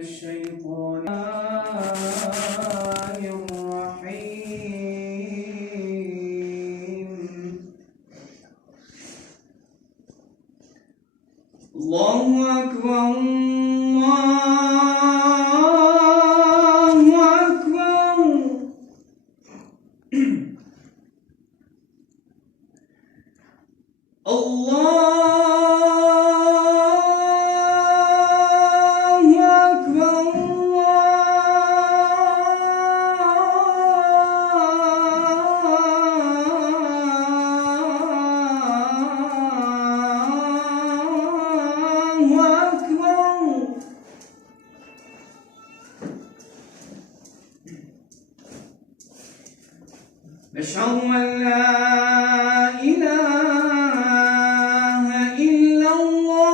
الشيطان الرحيم. الله أكبر الله أكبر. أشهد أن لا إله إلا الله.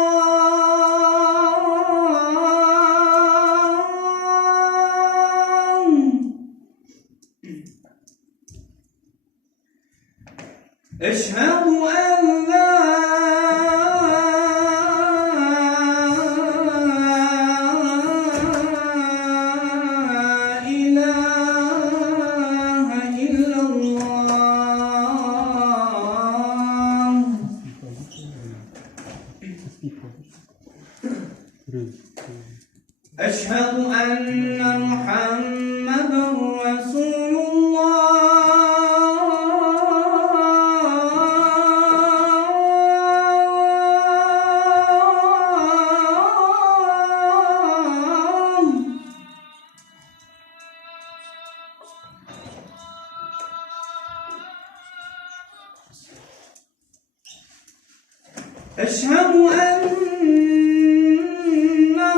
أشهد أن لا أشهد أن محمدًا رسول الله. أشهد أن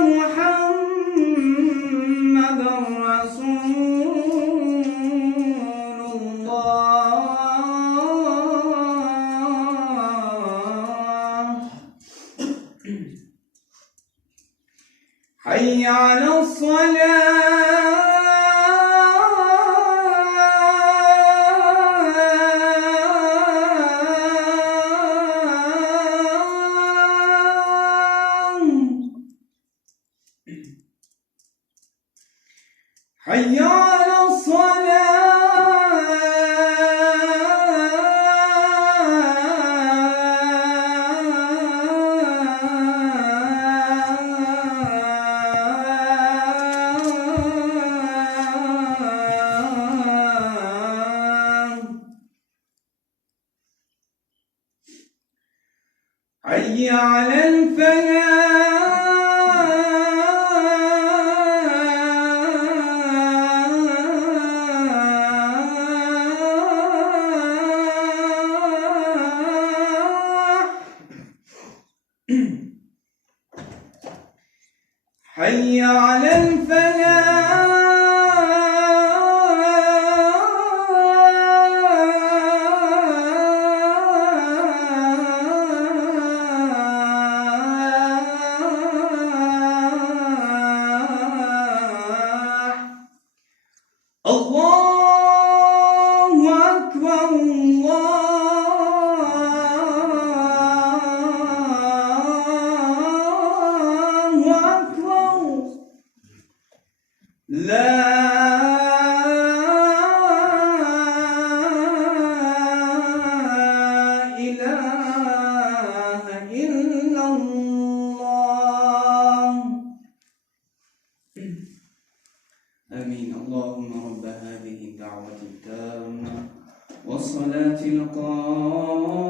محمدًا رسول الله. حي على الصلاة. حي على حي على الفلاح. حي على الفلاح. الله أكبر الله أكبر. لا إله إلا الله. آمين. اللهم رب هذه الدعوة التامة والصلاة القائمة